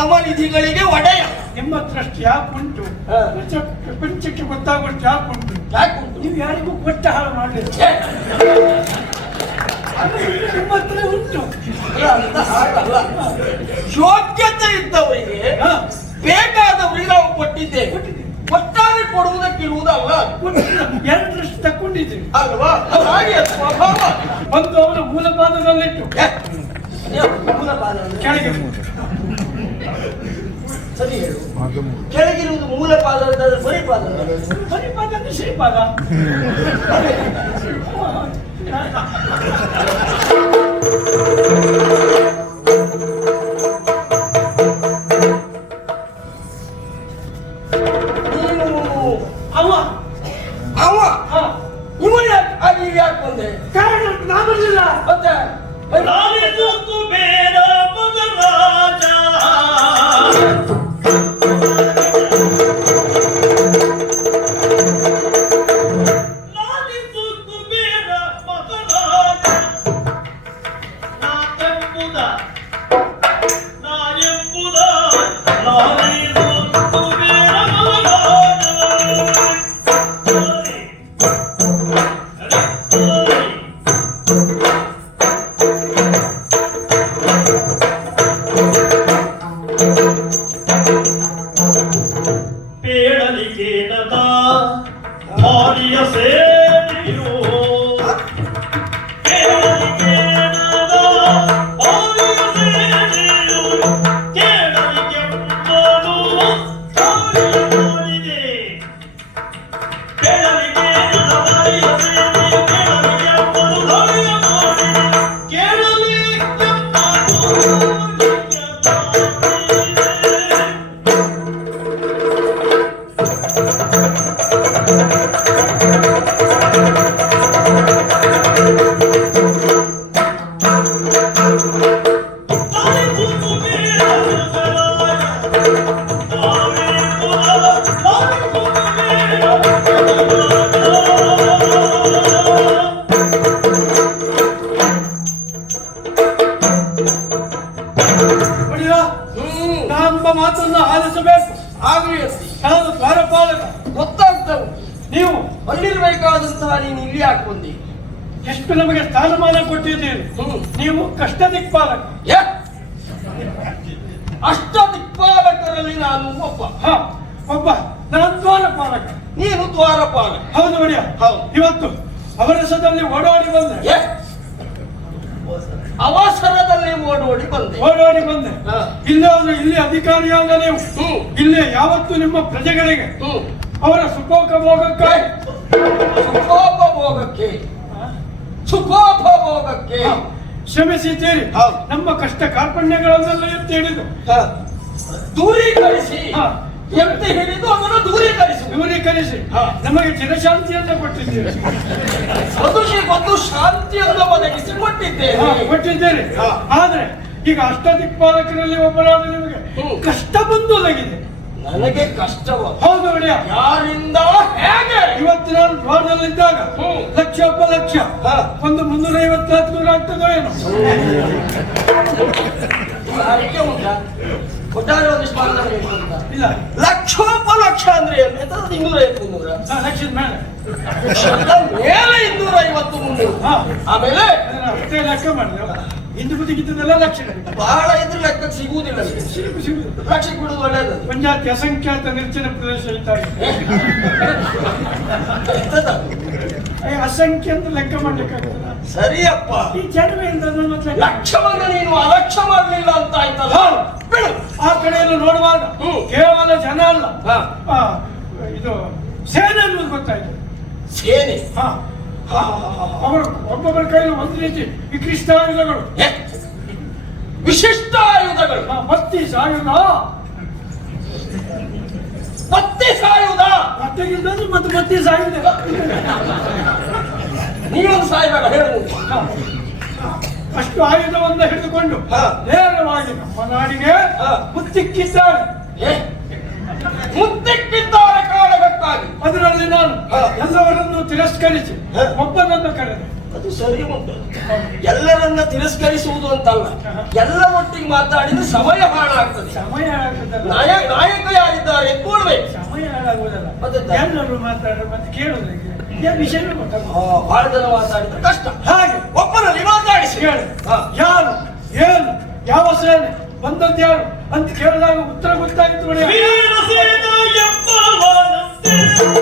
ನವನಿಧಿಗಳಿಗೆ ಒಡೆಯ. ನಿಮ್ಮ ದೃಷ್ಟಿ ಉಂಟು ಪ್ರಪಂಚಕ್ಕೆ ಗೊತ್ತಾಗ್ಬಿಟ್ಟು ಯಾಕೆ ಉಂಟು ಯಾಕೆ ಯಾಕುಂಟು ನೀವು ಯಾರಿಗೂ ಕೊಟ್ಟ ಹಾಳು ಮಾಡಲಿಲ್ಲ. ಛೆ, ನಿಮ್ಮ ಹತ್ರ ಉಂಟು. ಯೋಗ್ಯತೆ ಇದ್ದವರಿಗೆ. ಬೇಕಾದವರಿಗೆ ನಾವು ಕೊಟ್ಟಿದ್ದೇವೆ ಒಟ್ಟಾರೆ ಕೊಡುವುದಕ್ಕಿರುವುದಲ್ಲ. ಎರಡು ದೃಷ್ಟಿ ತಕ್ಕೊಂಡಿದ್ದೀವಿ ಅಲ್ವಾ? ಹಾಗೆ ಸ್ವಭಾವ ಒಂದು ಅವನ ಮೂಲಪಾದದಲ್ಲಿಟ್ಟು. ಮೂಲಪಾದ ಕೆಳಗೆ. ಸರಿ ಹೇಳು. ಕೆಳಗಿರುವುದು ಮೂಲ ಪಾದ ಬರೀ ಪಾದ ಹರಿಪಾದ ಅಂದ್ರೆ ಶ್ರೀಪಾದ ನೀವು ಕಷ್ಟ ದಿಕ್ಪಾಲಕ? ಅಷ್ಟ ದಿಕ್ಪಾಲಕರಲ್ಲಿ ನಾನು ಒಬ್ಬ. ಹ ಒಬ್ಬ ನಾನು ದ್ವಾರಪಾಲಕ. ನೀನು ದ್ವಾರಪಾಲಕ. ಹೌದು ಒಡೆಯ ಹೌದು. ಇವತ್ತು ಅವರಸದಲ್ಲಿ ಓಡಾಡಿ ಬಂದೆ? ಅವಸರದಲ್ಲಿ ಓಡೋಡಿ ಬಂದೆ. ಓಡಾಡಿ ಬಂದೆ. ಇಲ್ಲಾದ್ರೆ ಇಲ್ಲಿ ಅಧಿಕಾರಿಯಾದ ನೀವು. ಇಲ್ಲಿ ಯಾವತ್ತು ನಿಮ್ಮ ಪ್ರಜೆಗಳಿಗೆ. ಅವರ ಸುಖೋಪಭೋಗಕ್ಕೆ ಸುಖೋಪಭೋಗಕ್ಕೆ ಸುಖೋಪಭೋಗಕ್ಕೆ ಶ್ರಮಿಸಿದ್ದೀರಿ. ನಮ್ಮ ಕಷ್ಟ ಕಾರ್ಪಣ್ಯಗಳನ್ನೆಲ್ಲ ಎತ್ತಿ ಹಿಡಿದು. ಹ. ದೂರೀಕರಿಸಿ. ಹ. ಎತ್ತಿ ಹಿಡಿದು ಅದನ್ನು ದೂರೀಕರಿಸಿ. ದೂರೀಕರಿಸಿ. ನಮಗೆ ನಮಗೆ ಅಂತ ಕೊಟ್ಟಿದ್ದೀರಿ. ಶಾಂತಿ ಅಂತ ಒದಗಿಸಿ ಕೊಟ್ಟಿದ್ದೇನೆ ಹ, ಕೊಟ್ಟಿದ್ದೀರಿ. ಆದ್ರೆ ಈಗ ಅಷ್ಟದಿಕ್ಪಾಲಕರಲ್ಲಿ ಒಬ್ಬರಾದ ನಿಮಗೆ ಕಷ್ಟ ಬಂದು ಒದಗಿದೆ. ನನಗೆ ಕಷ್ಟವ ಹೌದು ಒಡೆಯ ಯಾರಿಂದ? ಹೇಗೆ? ಇವತ್ತು ನಾನು ದ್ವಾರದಲ್ಲಿದ್ದಾಗ ಇದ್ದಾಗ ಲಕ್ಷ ಒಬ್ಬ ಲಕ್ಷ. ಒಂದು ಮುನ್ನೂರ ಐವತ್ತು ಹತ್ತು ಆಗ್ತದೋ ಏನೋ. ಏನು ಉಂಟಾ? ಒಟ್ಟಾರೆ ಒಂದಿಷ್ಟು ಮಾತನಾಡಬೇಕು ಅಂತ ಇಲ್ಲ. ಲಕ್ಷೋಪಲಕ್ಷ ಅಂದ್ರೆ ಏನು? ಎಂತದ್ದು ಇನ್ನೂರ ಐವತ್ತು ಮುನ್ನೂರ? ಹ, ಲಕ್ಷದ ಮೇಲೆ. ಮೇಲೆ ಇನ್ನೂರ ಐವತ್ತು ಮುನ್ನೂರು. ಆಮೇಲೆ? ಲೆಕ್ಕ ಮಾಡಿದೆ. ಹಿಂದೆ ಬುದ್ಧಿಗಿದ್ದದೆಲ್ಲ ಲಕ್ಷ ಬಹಳ ಇದ್ರ ಲೆಕ್ಕ ಸಿಗುವುದಿಲ್ಲ. ಲಕ್ಷ ಕೊಡುವುದು ಒಳ್ಳೆಯದು. ಪಂಚಾಯತ್ ಅಸಂಖ್ಯಾತ ನಿರ್ಜನ ಪ್ರದೇಶ ಇದ್ದಾರೆ ಅಸಂಖ್ಯ ಅಂತ ಲೆಕ್ಕ ಮಾಡ್ಲಿಕ್ಕಾಗಲ್ಲ ಸರಿಯಪ್ಪ. ಈ ಜನವೇ ಲಕ್ಷವನ್ನ ನೀನು ಅಲಕ್ಷ ಮಾಡಲಿಲ್ಲ ಅಂತ ಆಯ್ತಲ್ಲ? ಬಿಡು. ಆ ಕಡೆಯನ್ನು ನೋಡುವಾಗ. ಕೇವಲ ಜನ ಅಲ್ಲ. ಇದು ಸೇನೆ ಅನ್ನೋದು ಗೊತ್ತಾಯ್ತು. ಸೇನೆ? ಹ. ಅವರು ಒಬ್ಬೊಬ್ಬರ ಕೈಯಲ್ಲಿ ಒಂದು ರೀತಿ ವಿಕೃಷ್ಟ ಆಯುಧಗಳು? ವಿಶಿಷ್ಟ ಆಯುಧಗಳು ಬತ್ತಿ ಆಯುಧ ಮತ್ತೆ ಸಾಯುವುದ ಮತ್ತೆಗಿದ್ದದ್ದು ಮತ್ತೆ ಬತ್ತಿ ಆಯುಧ ನೀವೊಂದು ಸಾಯ್ಬೇಡ ಹೇಳು ಹ. ಅಷ್ಟು ಆಯುಧವನ್ನ ಹಿಡಿದುಕೊಂಡು. ನೇರವಾಗಿ ನಮ್ಮ ನಾಡಿಗೆ. ಮುತ್ತಿಕ್ಕಿದ್ದಾರೆ? ಮುತ್ತಿಕ್ಕಿದ್ದಾರೆ ಅದರಲ್ಲಿ ನಾನು. ಎಲ್ಲವರನ್ನು ತಿರಸ್ಕರಿಸಿ ಒಬ್ಬನನ್ನ ಕರೆದೆ. ಅದು ಸರಿ ಉಂಟು. ಎಲ್ಲರನ್ನ ತಿರಸ್ಕರಿಸುವುದು ಅಂತಲ್ಲ. ಎಲ್ಲ ಒಟ್ಟಿಗೆ ಮಾತಾಡಿದ್ರೆ ಸಮಯ ಹಾಳಾಗ್ತದೆ. ಸಮಯ ನಾಯಕ ನಾಯಕ ಯಾರಿದ್ದಾರೆ ಎತ್ಕೊಳ್ಬೇಕು. ಸಮಯ ಹಾಳಾಗುವುದಲ್ಲ ಮತ್ತೆ ಎಲ್ಲರೂ ಮಾತಾಡ ಮತ್ತೆ ಕೇಳುವುದಕ್ಕೆ ವಿಷಯ ಭಾಳ ಬಹಳ ಜನ ಮಾತಾಡಿದ್ರೆ ಕಷ್ಟ. ಹಾಗೆ. ಒಬ್ಬರಲ್ಲಿ ಮಾತಾಡಿಸಿ. ಹೇಳಿ. ಯಾರು? ಏನು? ಯಾವ ಸೇನೆ ಬಂದದ್ದು ಯಾರು? ಅಂತ ಕೇಳಿದಾಗ ಉತ್ತರ ಗೊತ್ತಾಯ್ತು Yeah.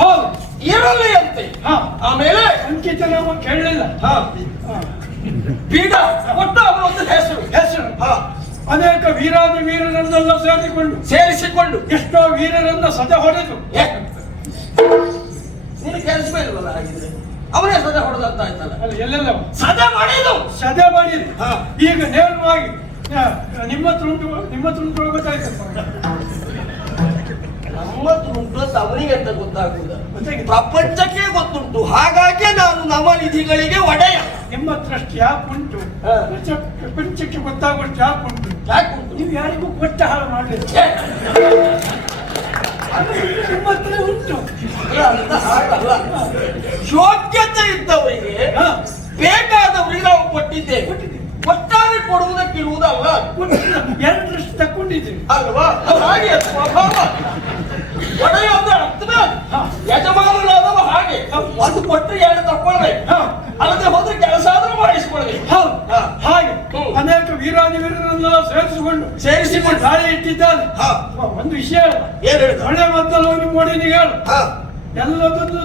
ಹೌದು. ಇರಲಿ ಅಂತೆ. ಆಮೇಲೆ ಅಂಕಿತ ನಾಮ ಕೇಳಲಿಲ್ಲ. ಬೀಡ ಒಟ್ಟು ಒಂದು ಹೆಸರು. ಹೆಸರು. ಹಾ, ಅನೇಕ ವೀರಾದ ವೀರರನ್ನೆಲ್ಲ ಸೇರಿಕೊಂಡು ಸೇರಿಸಿಕೊಂಡು. ಎಷ್ಟೋ ವೀರರನ್ನ ಸದೆ ಹೊಡೆದು. ನೀನು ಕೆಲಸ ಇಲ್ವಲ್ಲ ಹಾಗಿದ್ರೆ? ಅವನೇ ಸದೆ ಹೊಡೆದಂತ ಆಯ್ತಲ್ಲ ಅಲ್ಲ ಎಲ್ಲೆಲ್ಲ? ಸದೆ ಮಾಡಿದ್ದು ಸದೆ ಮಾಡಿದ್ರು ಹಾ. ಈಗ ನೇರವಾಗಿ ನಿಮ್ಮ ಉಂಟು ನಿಮ್ಮ ತುಂಟು ಗೊತ್ತಾಯ್ತು ನಮ್ಮ ಉಂಟು ಅಂತ ಅವನಿಗೆ ಅಂತ ಗೊತ್ತಾಗುವುದ. ಪ್ರಪಂಚಕ್ಕೆ ಗೊತ್ತುಂಟು ಹಾಗಾಗಿ ನಾನು ನವನಿಧಿಗಳಿಗೆ ಒಡೆಯ ನಿಮ್ಮ ದೃಷ್ಟಿ. ಪ್ರಪಂಚ- ಪ್ರಪಂಚಕ್ಕೆ ಗೊತ್ತಾಗುವಷ್ಟು ಯಾಕೆ ಉಂಟು ಯಾಕೆ ಉಂಟು? ನೀವು ಯಾರಿಗೂ ಕೊಟ್ಟ ಹಾಳು ಮಾಡಲಿಲ್ಲ ನಿಮ್ಮ ಉಂಟು. ಯೋಗ್ಯತೆ ಇದ್ದವರಿಗೆ. ಬೇಕಾದವರಿಗೆ ನಾವು ಕೊಟ್ಟಿದ್ದೇವೆ ಕೊಟ್ಟಿದ್ದೀವಿ. ಕೊಡುವುದಕ್ಕಿರುವುದಲ್ಲ. ಎರಡು ದೃಷ್ಟಿ ತಕೊಂಡಿದ್ದೀವಿ ಅಲ್ವಾ? ಹಾಗೆ ಸ್ವಭಾವ. ಒಡೆಯ ಅಂದ್ರೆ ಅರ್ಥವೇ ಅದು. ಹಾ. ಹಾಗೆ ಒಂದು ಕೊಟ್ಟರೆ ಎರಡು ತಕ್ಕೊಳ್ಬೇಕು. ಅಲ್ಲದೆ ಹೋದ್ರೆ ಕೆಲಸ ಆದ್ರೂ ಹಾ. ಹಾಗೆ. ಅನೇಕ ವೀರಾದಿ ವೀರರನ್ನ ಸೇರಿಸಿಕೊಂಡು ಸೇರಿಸಿಕೊಂಡು. ದಾಳಿ ಇಟ್ಟಿದ್ದಾನೆ ಹಾ. ಒಂದು ವಿಷಯ ಹೇಳು. ಏನ್ ಹೇಳಿದ ಹಳೆ ಮದ್ದಲು ನಿಮ್ಮ ಒಡೆಯನಿಗೆ ಹೇಳು. ಎಲ್ಲದನ್ನು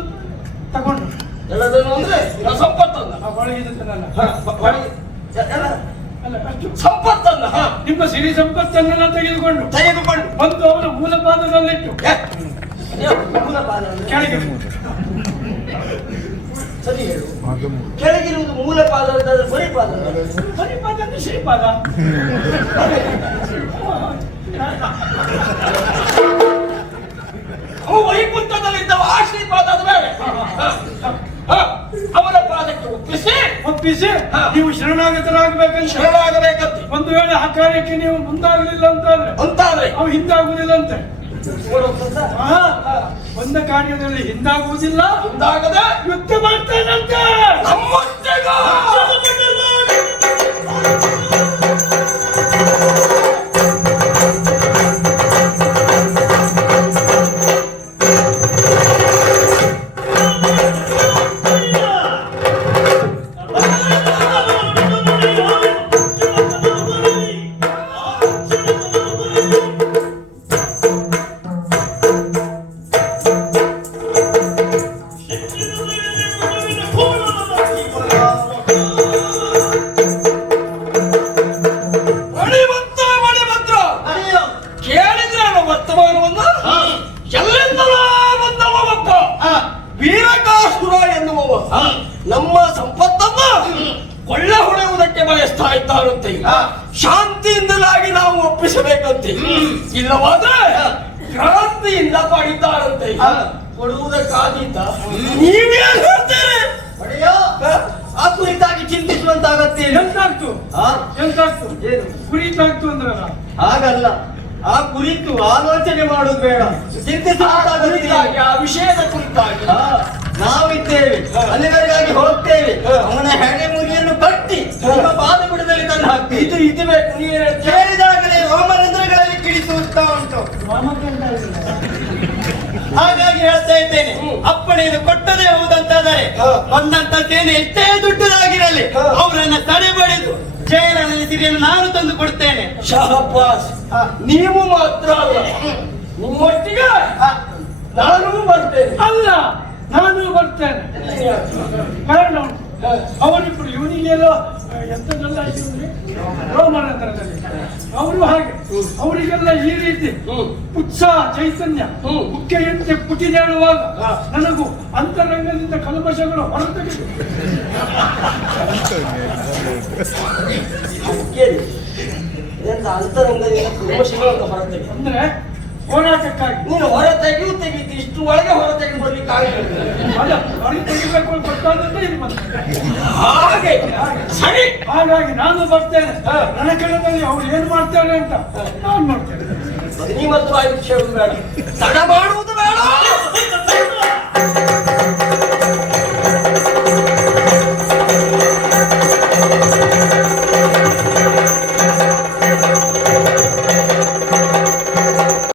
ತಗೊಂಡು. ಎಲ್ಲದನ್ನು ಅಂದ್ರೆ ಇರೋ ಸಂಪತ್ತನ್ನ ಸಂಪತ್ತನ್ನ. ನಿಮ್ಮ ಸಿರಿ ಸಂಪತ್ತನ್ನೆಲ್ಲ ತೆಗೆದುಕೊಂಡು ತೆಗೆದುಕೊಂಡು. ಬಂದು ಅವನ ಮೂಲ ಪಾದದಲ್ಲಿಟ್ಟು ಕೆಳಗೆ. ಸರಿ ಹೇಳು. ಕೆಳಗಿರುವುದು ಮೂಲ ಪಾದ ಅಂತಂದ್ರೆ ಬರೀ ಪಾದ ಅಲ್ಲ. ಬರೀ ಪಾದ ಅಂದ್ರೆ ಶ್ರೀಪಾದ ಒಪ್ಪಿಸಿ. ನೀವು ಶರಣಾಗತರಾಗಬೇಕಂತ. ಶರಣಾಗಬೇಕಂತ. ಒಂದು ವೇಳೆ ಆ ಕಾರ್ಯಕ್ಕೆ ನೀವು ಮುಂದಾಗಲಿಲ್ಲ ಅಂತಂದ್ರೆ ಅಂತಾದ್ರೆ ಅವು ಹಿಂದಾಗುವುದಿಲ್ಲಂತೆ. ಅಂತೆ ಹಾ. ಒಂದ ಕಾರ್ಯದಲ್ಲಿ ಹಿಂದಾಗುವುದಿಲ್ಲ. ಮುಂದಾಗದೆ ಯುದ್ಧ ಮಾಡ್ತಾನಂತೆ. ನಮ್ಮೊಟ್ಟಿಗ ವರ್ತಮಾನವನ್ನ ಎಲ್ಲಿಂದಲೋ ಬಂದವ ಒಬ್ಬ ವೀರಕಾಸುರ ಎನ್ನುವವ. ನಮ್ಮ ಸಂಪತ್ತನ್ನ ಕೊಳ್ಳೆ ಹೊಡೆಯುವುದಕ್ಕೆ ಬಯಸ್ತಾ ಇದ್ದಾರಂತೆ. ಶಾಂತಿಯಿಂದಲಾಗಿ ನಾವು ಒಪ್ಪಿಸಬೇಕಂತೆ. ಇಲ್ಲವಾದ್ರೆ ಕ್ರಾಂತಿಯಿಂದ ಪಡಿತಾರಂತೆ ಕೊಡುವುದಕ್ಕಾದೀತ ನೀವೇನ್ ಹೇಳ್ತೀರಿ. ಒಡೆಯ ಆ ಕುರಿತಾಗಿ ಚಿಂತಿಸುವಂತಾಗತ್ತೆ ಎಂತಾಗ್ತು? ಎಂತಾಗ್ತು? ಏನು? ಕುರಿತಾಗ್ತು ಅಂದ್ರಲ್ಲ. ಹಾಗಲ್ಲ. ಆ ಕುರಿತು ಆಲೋಚನೆ ಮಾಡುದು ಬೇಡ ಆ ಚಿಂತಿಸುವಂತ ಅಗತ್ಯ ಕುರಿತಾಗಿ ಆ ವಿಷಯದ ಕುರಿತಾಗಿ ನಾವಿದ್ದೇವೆ ಅಲ್ಲಿವರೆಗಾಗಿ ಹೋಗ್ತೇವೆ. ಅವನ ಹೆಣೆ ಮುರಿಯನ್ನು ಕಟ್ಟಿ ನಿಮ್ಮ ಪಾದ ಬಿಡದಲ್ಲಿ ತನ್ನ ಹಾಕಿ ಇದು ಇದು ಬೇಕು. ಕೇಳಿದಾಗಲೇ ಹೋಮರಂಧ್ರಗಳಲ್ಲಿ ಕಿಡಿಸುತ್ತಾ ಉಂಟು ಹಾಗಾಗಿ ಹೇಳ್ತಾ ಇದ್ದೇನೆ. ಅಪ್ಪಣೆಯನ್ನು ಕೊಟ್ಟದೇ ಹೌದಂತಾದರೆ. ಬಂದಂತ ಸೇನೆ ಎಷ್ಟೇ ದುಡ್ಡದಾಗಿರಲಿ. ಅವರನ್ನ ತಡೆಬಡಿದು ಜೈಲನ ಸಿರಿಯನ್ನು ನಾನು ತಂದು ಕೊಡ್ತೇನೆ. ಶಹಬ್ಬಾಸ್. ನೀವು ಮಾತ್ರ ಅಲ್ಲ ನಿಮ್ಮೊಟ್ಟಿಗೆ ನಾನು ಬರ್ತೇನೆ. ಅಲ್ಲ ನಾನು ಬರ್ತೇನೆ. ಕಾರಣ ಉಂಟು. ಅವರಿಬ್ಬರು ಇವನಿಗೆಲ್ಲ ಎಂತದೆಲ್ಲ ಆಯ್ತು ಅಂದ್ರೆ ರೋಮಾನಂತರದಲ್ಲಿ ಅವರು ಹಾಗೆ ಅವರಿಗೆಲ್ಲ ಈ ರೀತಿ. ಉತ್ಸಾಹ ಚೈತನ್ಯ. ಮುಖ್ಯಂತೆ ಪುಟಿದೇಳುವಾಗ. ನನಗೂ ಅಂತರಂಗದಿಂದ ಕಲ್ಮಶಗಳು ಹೊರತಗಿದೆ ಕೇಳಿ ಇದೆಂತ ಅಂತರಂಗದಿಂದ ಅಂತ ಹೊರತೆಗೆ ಅಂದ್ರೆ ಹೋರಾಟಕ್ಕಾಗಿ. ನೀನು ಹೊರ ತೆಗೆಯು ತೆಗೀತಿ ಇಷ್ಟು ಒಳಗೆ ಹೊರ ತೆಗೆದು ಬರ್ಲಿಕ್ಕೆ ಆಗಲಿಲ್ಲ. ಅಲ್ಲ ಅವ್ರಿಗೆ ತೆಗಿಬೇಕು ಇದು ಬಂತು ಹಾಗೆ ಸರಿ. ಹಾಗಾಗಿ ನಾನು ಬರ್ತೇನೆ. ನನ್ನ ಕಡೆದಲ್ಲಿ ಅವ್ರು ಏನ್ ಮಾಡ್ತಾರೆ ಅಂತ ನಾನು ಮಾಡ್ತೇನೆ. ನೀವತ್ತು ಮತ್ತು ಆಯುಷ್ಯ ತಡ ಮಾಡುವುದು